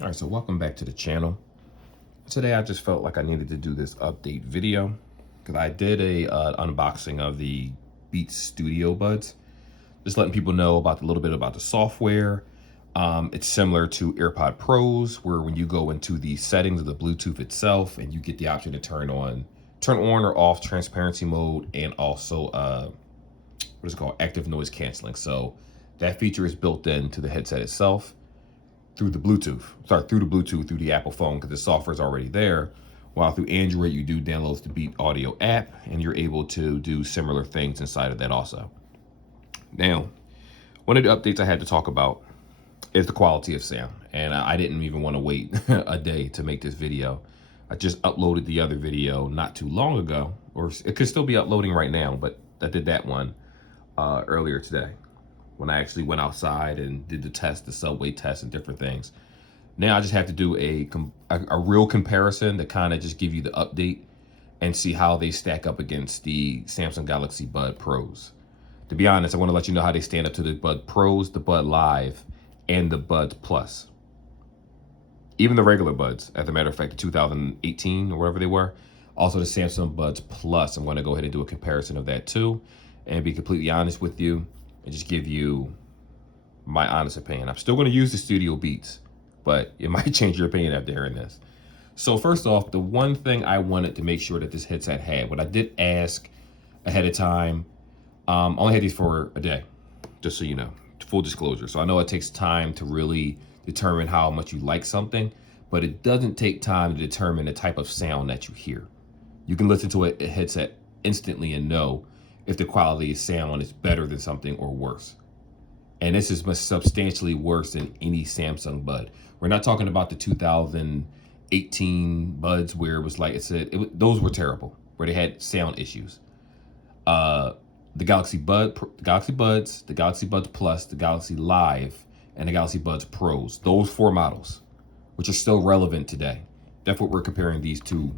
All right, so welcome back to the channel. Today I just felt like I needed to do this update video because I did a unboxing of the Beats Studio Buds. Just letting people know about a little bit about the software. It's similar to AirPod Pros, where when you go into the settings of the Bluetooth itself and you get the option to turn on or off transparency mode, and also what is it called, active noise canceling. So that feature is built into the headset itself through the Bluetooth. Through the Apple phone, because the software is already there. While through Android, you do download the Beat Audio app, and you're able to do similar things inside of that also. Now, one of the updates I had to talk about is the quality of sound, and I didn't even want to wait a day to make this video. I just uploaded the other video not too long ago, or it could still be uploading right now, but I did that one earlier today when I actually went outside and did the subway test and different things. Now I just have to do a real comparison to kind of just give you the update and see how they stack up against the Samsung Galaxy Bud Pros. To be honest, I want to let you know how they stand up to the Bud Pros, the Bud Live, and the Buds Plus. Even the regular Buds, as a matter of fact, the 2018 or whatever they were. Also the Samsung Buds Plus. I'm going to go ahead and do a comparison of that too, and be completely honest with you and just give you my honest opinion. I'm still going to use the Studio Beats, but it might change your opinion after hearing this. So first off, the one thing I wanted to make sure that this headset had, what I did ask ahead of time, I only had these for a day, just so you know, full disclosure. So I know it takes time to really determine how much you like something, but it doesn't take time to determine the type of sound that you hear. You can listen to a headset instantly and know if the quality of sound is better than something or worse. And this is much substantially worse than any Samsung Bud. We're not talking about the 2018 Buds where it was like those were terrible, where they had sound issues. The Galaxy Buds, the Galaxy Buds Plus, the Galaxy Live, and the Galaxy Buds Pros. Those four models, which are still relevant today. That's what we're comparing this to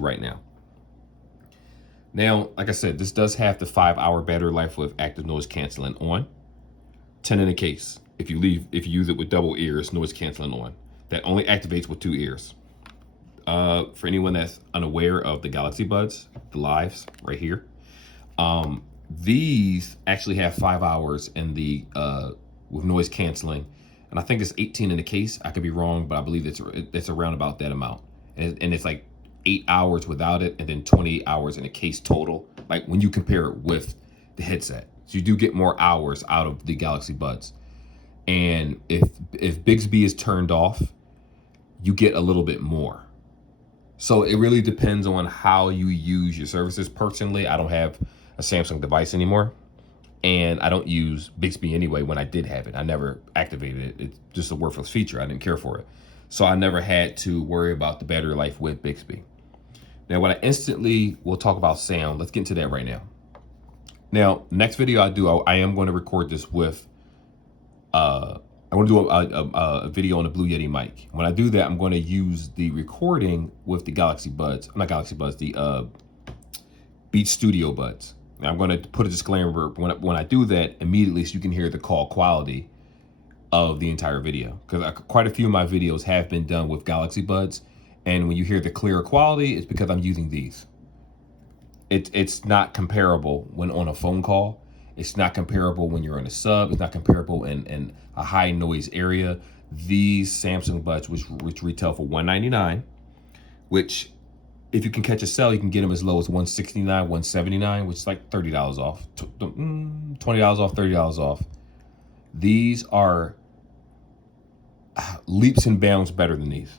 right now. Now, like I said, this does have the 5-hour battery life with active noise canceling on. 10 in the case. If you use it with double ears, noise canceling on. That only activates with 2 ears. For anyone that's unaware of the Galaxy Buds, the Lives right here, these actually have 5 hours in the with noise canceling, and I think it's 18 in the case. I could be wrong, but I believe it's around about that amount, and it's like 8 hours without it, and then 28 hours in a case total, like when you compare it with the headset. So you do get more hours out of the Galaxy Buds. And if Bixby is turned off, you get a little bit more. So it really depends on how you use your services. Personally, I don't have a Samsung device anymore, and I don't use Bixby anyway. When I did have it, I never activated it. It's just a worthless feature. I didn't care for it. So I never had to worry about the battery life with Bixby. Now, when I instantly will talk about sound, let's get into that right now. Now, next video I am going to record this with, I want to do a video on the Blue Yeti mic. When I do that, I'm going to use the recording with the Galaxy Buds, not Galaxy Buds, the Beats Studio Buds. Now, I'm going to put a disclaimer when I do that immediately, so you can hear the call quality of the entire video, because quite a few of my videos have been done with Galaxy Buds, and when you hear the clearer quality, it's because I'm using these. It's not comparable when on a phone call. It's not comparable when you're in a sub. It's not comparable in a high noise area. These Samsung Buds, which retail for $199, which if you can catch a sale, you can get them as low as $169, $179, which is like $30 off, $20 off, $30 off. These are leaps and bounds better than these.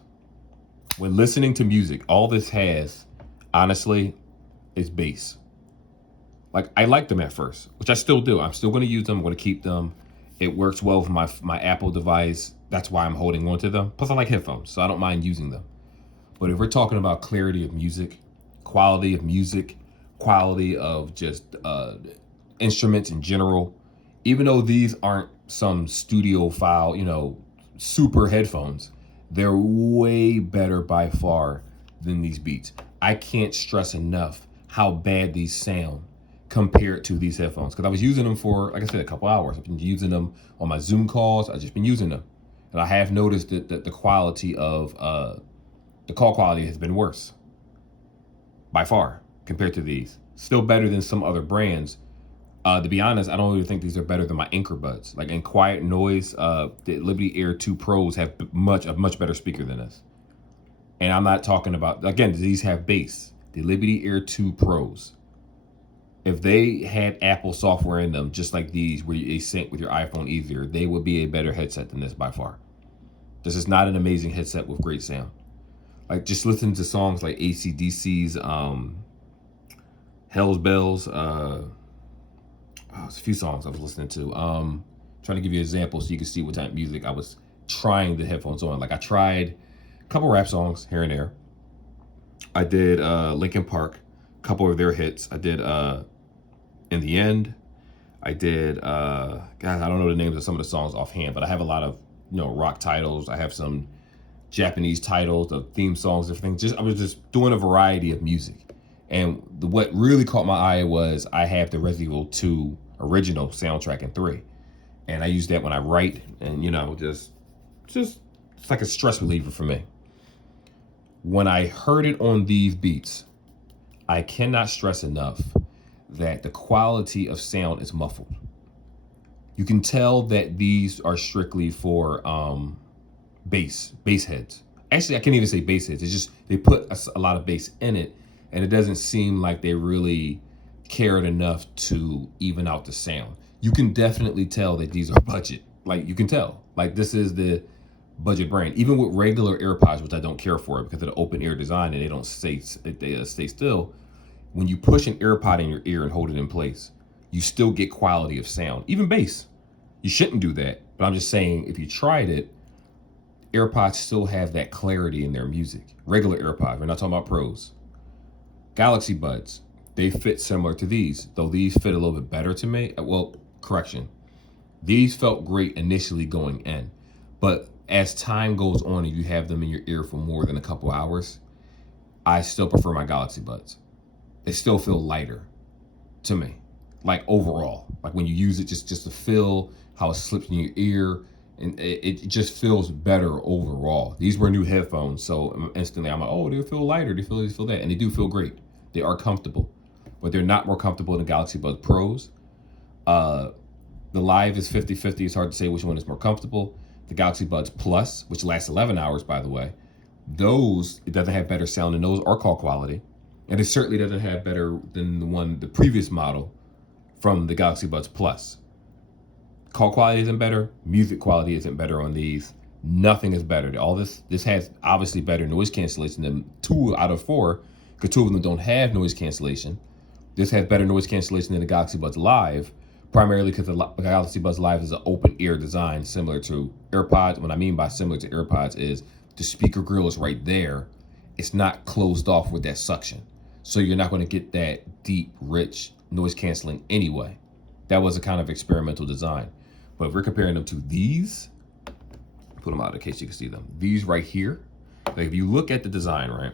When listening to music, all this has, honestly, is bass. Like, I liked them at first, which I still do. I'm still going to use them. I'm going to keep them. It works well with my Apple device. That's why I'm holding on to them. Plus, I like headphones, so I don't mind using them. But if we're talking about clarity of music, quality of just instruments in general, even though these aren't some studio file, super headphones, they're way better by far than these Beats. I can't stress enough how bad these sound compared to these headphones, because I was using them for, like I said, a couple hours. I've been using them on my Zoom calls. I've just been using them. And I have noticed that the quality of the call quality has been worse by far compared to these. Still better than some other brands. To be honest, I don't really think these are better than my Anchor buds. Like in quiet noise, the Liberty Air 2 Pros have a much better speaker than this. And I'm not talking about, again, these have bass. The Liberty Air 2 Pros. If they had Apple software in them, just like these, where they sync with your iPhone easier, they would be a better headset than this by far. This is not an amazing headset with great sound. Like just listening to songs like AC/DC's Hell's Bells. There's a few songs I was listening to. Trying to give you an example so you can see what type of music I was trying the headphones on. Like I tried a couple rap songs here and there. I did Linkin Park, a couple of their hits. I did In the End. I did guys, I don't know the names of some of the songs offhand, but I have a lot of rock titles. I have some Japanese titles, the theme songs, different things. I was just doing a variety of music. And what really caught my eye was I have the Resident Evil 2 original soundtrack in 3. And I use that when I write and, just it's like a stress reliever for me. When I heard it on these beats, I cannot stress enough that the quality of sound is muffled. You can tell that these are strictly for bass heads. Actually, I can't even say bass heads. It's just they put a lot of bass in it, and it doesn't seem like they really cared enough to even out the sound. You can definitely tell that these are budget. Like you can tell, like this is the budget brand. Even with regular AirPods, which I don't care for because of the open ear design and they don't stay still. When you push an AirPod in your ear and hold it in place, you still get quality of sound, even bass. You shouldn't do that, but I'm just saying if you tried it, AirPods still have that clarity in their music. Regular AirPods, we're not talking about pros. Galaxy Buds, they fit similar to these, though these fit a little bit better to me. Well, correction. These felt great initially going in, but as time goes on and you have them in your ear for more than a couple hours, I still prefer my Galaxy Buds. They still feel lighter to me, like overall. Like when you use it, just to feel how it slips in your ear, and it just feels better overall. These were new headphones, so instantly I'm like, oh, they feel lighter, they feel that, and they do feel great. They are comfortable, but they're not more comfortable than Galaxy Buds Pros. The Live is 50-50. It's hard to say which one is more comfortable. The Galaxy Buds Plus, which lasts 11 hours, by the way, those, it doesn't have better sound than those or call quality. And it certainly doesn't have better than the previous model from the Galaxy Buds Plus. Call quality isn't better. Music quality isn't better on these. Nothing is better. All this has obviously better noise cancellation than 2 out of 4, because 2 of them don't have noise cancellation. This has better noise cancellation than the Galaxy Buds Live, primarily because the Galaxy Buds Live is an open ear design similar to AirPods. What I mean by similar to AirPods is the speaker grill is right there. It's not closed off with that suction. So you're not going to get that deep, rich noise canceling anyway. That was a kind of experimental design. But if we're comparing them to these, put them out in case you can see them. These right here, like if you look at the design, right?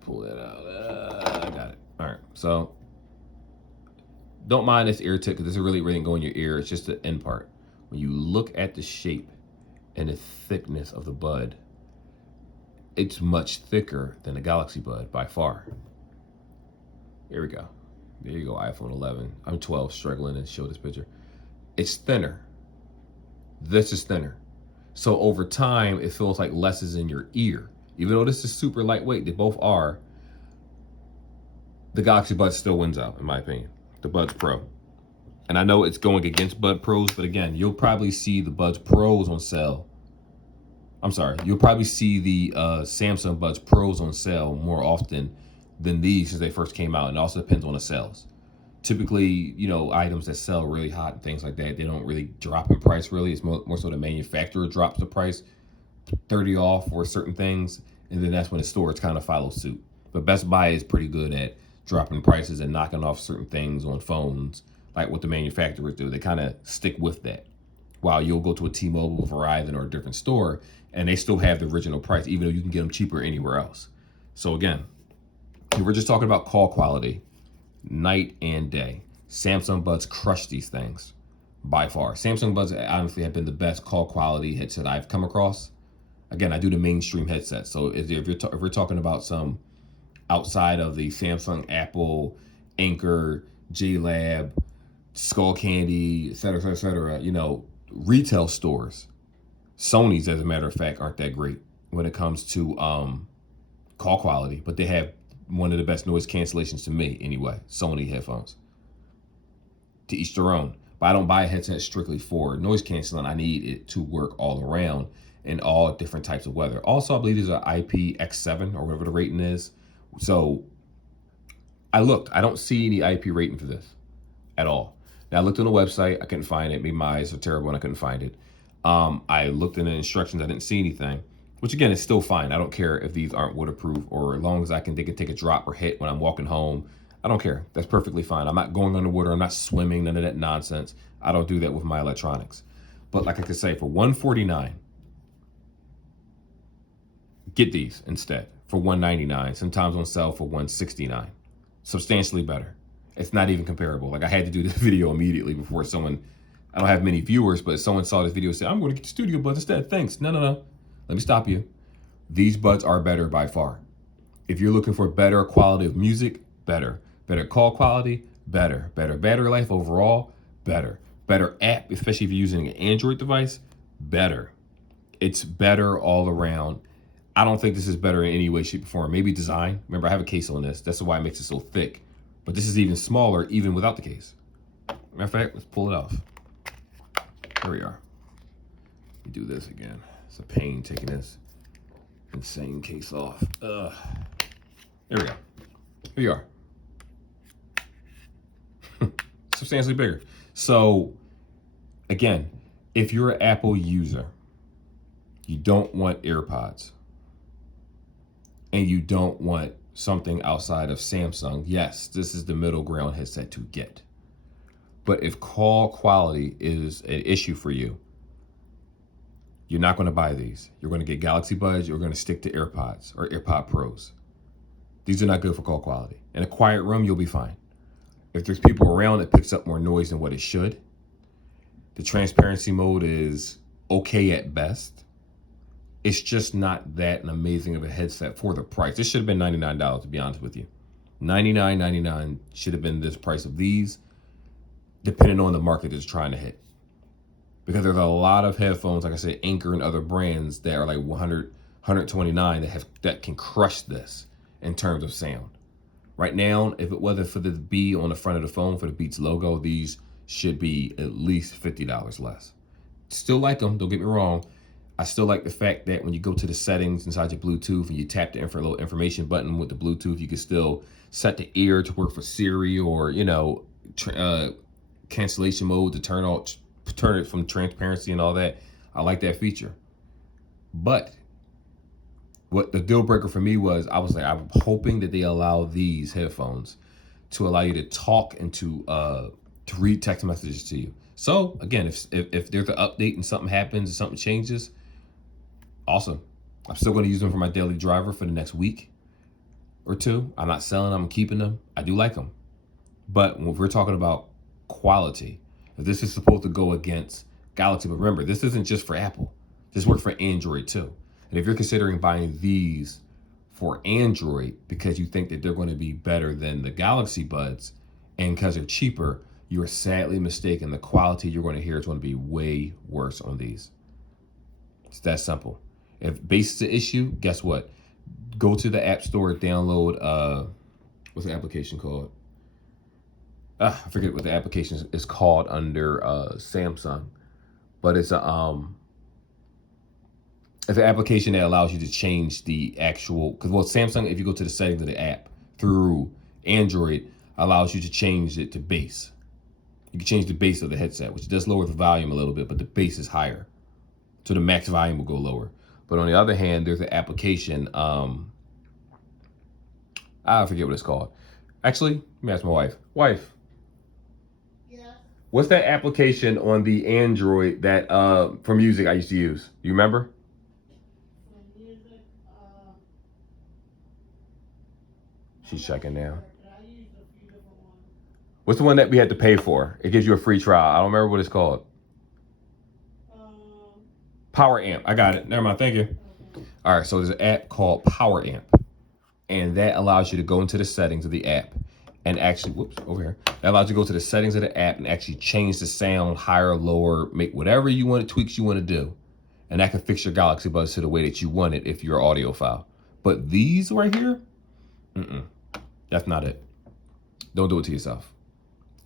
Pull that out. I got it. All right. So don't mind this ear tip because this is really going to go in your ear. It's just the end part. When you look at the shape and the thickness of the bud, it's much thicker than the Galaxy Bud by far. Here we go. There you go, iPhone 11. I'm 12, struggling to show this picture. It's thinner. This is thinner. So over time, it feels like less is in your ear. Even though this is super lightweight, they both are, the Galaxy Buds still wins out, in my opinion. The Buds Pro. And I know it's going against Bud Pros, but again, you'll probably see the Buds Pros on sale. I'm sorry, you'll probably see the Samsung Buds Pros on sale more often than these since they first came out. And it also depends on the sales. Typically, items that sell really hot and things like that, they don't really drop in price really. It's more so the manufacturer drops the price 30 off for certain things. And then that's when the stores kind of follow suit. But Best Buy is pretty good at dropping prices and knocking off certain things on phones, like what the manufacturers do. They kind of stick with that. While you'll go to a T-Mobile, Verizon, or a different store, and they still have the original price, even though you can get them cheaper anywhere else. So again, if we're just talking about call quality, night and day. Samsung Buds crush these things. by far. Samsung Buds honestly have been the best call quality headset I've come across. Again, I do the mainstream headset. So if we're talking about some outside of the Samsung, Apple, Anchor, JLab, Skull Candy, et cetera, retail stores, Sony's, as a matter of fact, aren't that great when it comes to call quality, but they have one of the best noise cancellations to me anyway. Sony headphones. To each their own. But I don't buy a headset strictly for noise canceling. I need it to work all around in all different types of weather. Also, I believe these are IPX7 or whatever the rating is. So I looked. I don't see any IP rating for this at all. Now I looked on the website. I couldn't find it. Maybe my eyes are terrible and I couldn't find it. I looked in the instructions. I didn't see anything. Which again is still fine. I don't care if these aren't waterproof, or as long as they can take a drop or hit when I'm walking home. I don't care. That's perfectly fine. I'm not going underwater. I'm not swimming. None of that nonsense. I don't do that with my electronics. But like I could say, for $149, get these instead for $199. Sometimes on sale for $169. Substantially better. It's not even comparable. Like I had to do this video immediately before someone. I don't have many viewers, but someone saw this video and said, "I'm going to get the studio buds instead." Thanks. No. Let me stop you. These buds are better by far. If you're looking for better quality of music, better. Better call quality, better. Better battery life overall, better. Better app, especially if you're using an Android device, better. It's better all around. I don't think this is better in any way, shape, or form. Maybe design. Remember, I have a case on this. That's why it makes it so thick. But this is even smaller, even without the case. Matter of fact, let's pull it off. Here we are. Let me do this again. It's a pain taking this insane case off. Ugh. There we go. Here you are. Substantially bigger. So, again, if you're an Apple user, you don't want AirPods, and you don't want something outside of Samsung, yes, this is the middle ground headset to get. But if call quality is an issue for you, you're not going to buy these. You're going to get Galaxy Buds. You're going to stick to AirPods or AirPod Pros. These are not good for call quality. In a quiet room, you'll be fine. If there's people around, it picks up more noise than what it should. The transparency mode is okay at best. It's just not that amazing of a headset for the price. This should have been $99, to be honest with you. $99.99 should have been this price of these, depending on the market it's trying to hit. Because there's a lot of headphones, like I said, Anchor and other brands that are like 100, 129 that can crush this in terms of sound. Right now, if it wasn't for the B on the front of the phone, for the Beats logo, these should be at least $50 less. Still like them, don't get me wrong. I still like the fact that when you go to the settings inside your Bluetooth and you tap the little information button with the Bluetooth, you can still set the ear to work for Siri, or, cancellation mode to turn it from transparency and all that. I like that feature. But what the deal breaker for me was, I'm hoping that they allow these headphones to allow you to talk and to read text messages to you. So again, if there's an update and something happens and something changes, awesome. I'm still going to use them for my daily driver for the next week or two. I'm not selling them. I'm keeping them. I do like them. But when we're talking about quality, if this is supposed to go against Galaxy, but remember, this isn't just for Apple. This works for Android too. And if you're considering buying these for Android because you think that they're going to be better than the Galaxy Buds and because they're cheaper, you are sadly mistaken. The quality you're going to hear is going to be way worse on these. It's that simple. If bass is the issue, guess what? Go to the App Store, download, what's the application called? I forget what the application is called under Samsung, but it's an application that allows you to change the actual, because Samsung, if you go to the settings of the app through Android, allows you to change it to bass. You can change the bass of the headset, which does lower the volume a little bit, but the bass is higher. So the max volume will go lower. But on the other hand, there's an application, I forget what it's called. Actually, let me ask my wife. Wife, what's that application on the Android that for music I used to use? Do you remember? She's checking now. What's the one that we had to pay for? It gives you a free trial. I don't remember what it's called. Power Amp. I got it. Never mind. Thank you. All right. So there's an app called Power Amp, and that allows you to go into the settings of the app and actually, whoops, over here. That allows you to go to the settings of the app and actually change the sound higher, lower, make whatever you want, tweaks you want to do. And that can fix your Galaxy Buds to the way that you want it if you're an audiophile. But these right here, that's not it. Don't do it to yourself.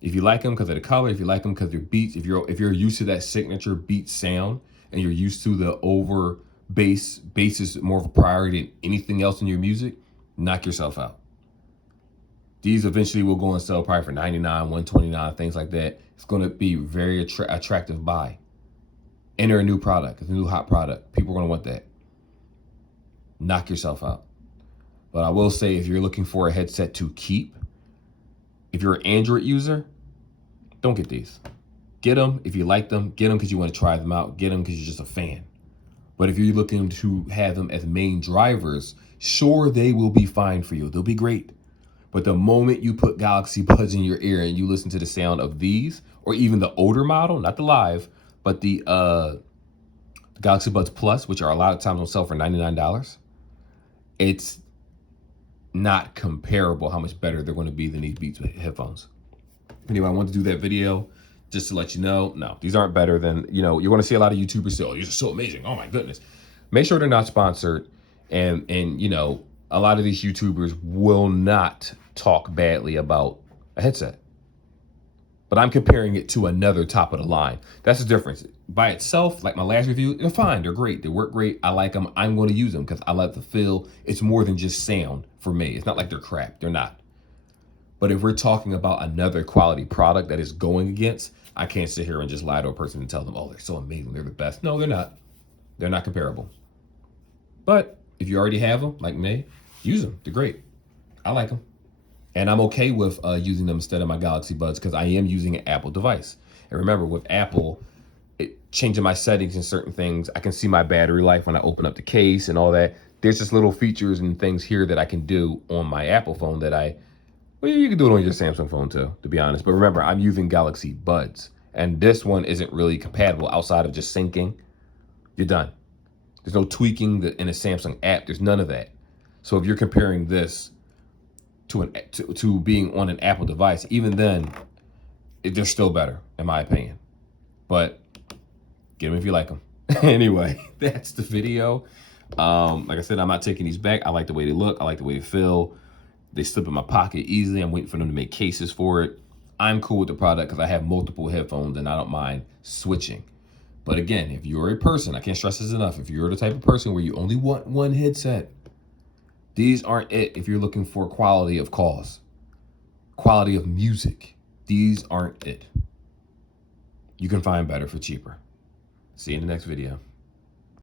If you like them because of the color, if you like them because they're beats, if you're used to that signature beat sound and you're used to the over bass is more of a priority than anything else in your music, knock yourself out. These eventually will go and sell probably for $99, $129, things like that. It's going to be very attractive buy. Enter a new product, a new hot product. People are going to want that. Knock yourself out. But I will say, if you're looking for a headset to keep, if you're an Android user, don't get these. Get them if you like them. Get them because you want to try them out. Get them because you're just a fan. But if you're looking to have them as main drivers, sure, they will be fine for you. They'll be great. But the moment you put Galaxy Buds in your ear and you listen to the sound of these, or even the older model, not the live, but the Galaxy Buds Plus, which are a lot of times on sale for $99, it's not comparable how much better they're going to be than these Beats headphones. Anyway, I wanted to do that video just to let you know, no, these aren't better than, you're going to see a lot of YouTubers say, oh, these are so amazing. Oh my goodness. Make sure they're not sponsored. And a lot of these YouTubers will not talk badly about a headset. But I'm comparing it to another top of the line. That's the difference. By itself, like my last review, they're fine. They're great. They work great. I like them. I'm going to use them because I like the feel. It's more than just sound for me. It's not like they're crap. They're not. But if we're talking about another quality product that is going against, I can't sit here and just lie to a person and tell them, oh, they're so amazing. They're the best. No, they're not. They're not comparable. But if you already have them, like me, use them. They're great. I like them. And I'm okay with using them instead of my Galaxy Buds because I am using an Apple device. And remember, with Apple, changing my settings and certain things, I can see my battery life when I open up the case and all that. There's just little features and things here that I can do on my Apple phone that well, you can do it on your Samsung phone too, to be honest. But remember, I'm using Galaxy Buds. And this one isn't really compatible outside of just syncing. You're done. There's no tweaking in a Samsung app. There's none of that. So if you're comparing this to being on an Apple device, even then, they're still better, in my opinion. But get them if you like them. Anyway, that's the video. Like I said, I'm not taking these back. I like the way they look. I like the way they feel. They slip in my pocket easily. I'm waiting for them to make cases for it. I'm cool with the product because I have multiple headphones and I don't mind switching. But again, if you're a person, I can't stress this enough, if you're the type of person where you only want one headset, these aren't it if you're looking for quality of calls, quality of music. These aren't it. You can find better for cheaper. See you in the next video.